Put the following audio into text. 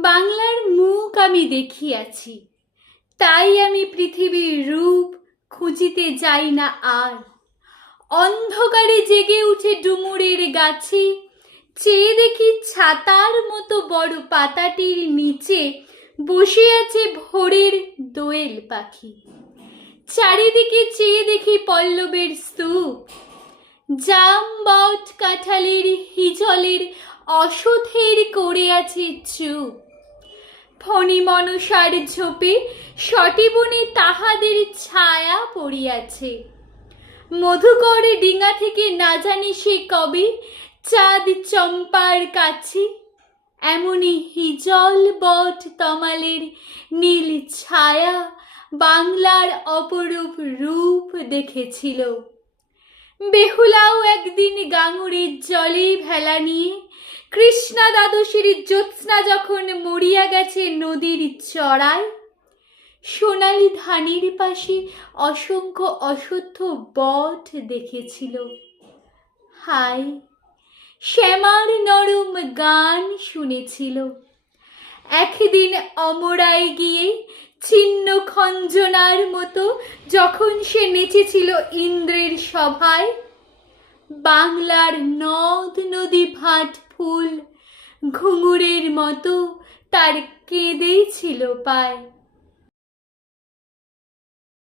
বাংলার মুখ আমি দেখিয়াছি, তাই আমি পৃথিবীর রূপ খুঁজিতে যাই না আর। অন্ধকারে জেগে উঠে ডুমুরের গাছে, চেয়ে দেখি ছাতার মতো বড় পাতাটির নিচে বসে আছে ভোরের দোয়েল পাখি। চারিদিকে চেয়ে দেখি পল্লবের স্তূপ, জাম বট কাঁঠালের হিজলের অশথের করে আছে চুপ। ফণি মনসার ঝোপে সটিবনে তাহাদের ছায়া পড়িয়াছে। মধুকর ডিঙা থেকে না জানি সে কবে চাঁদ চম্পার কাছে এমনি হিজল বট তমালের নীল ছায়া বাংলার অপরূপ রূপ দেখেছিল। বেহুলাও একদিন গাঙুরির জলে ভেলা নিয়ে কৃষ্ণা দ্বাদশীর জ্যোৎস্না যখন মরিয়া গেছে নদীর চড়ায়, সোনালি ধানের পাশে অসংখ্য অশ্বত্থ বট দেখেছিল। হায়, শ্যামার নরম গান শুনেছিল। একদিন অমরায় গিয়ে ছিন্ন খঞ্জনার মতো যখন সে নেচেছিল ইন্দ্রের সভায়, বাংলার নদ নদী ভাট ফুল ঘুঙুরের মতো তার কেঁদেই ছিল পায়।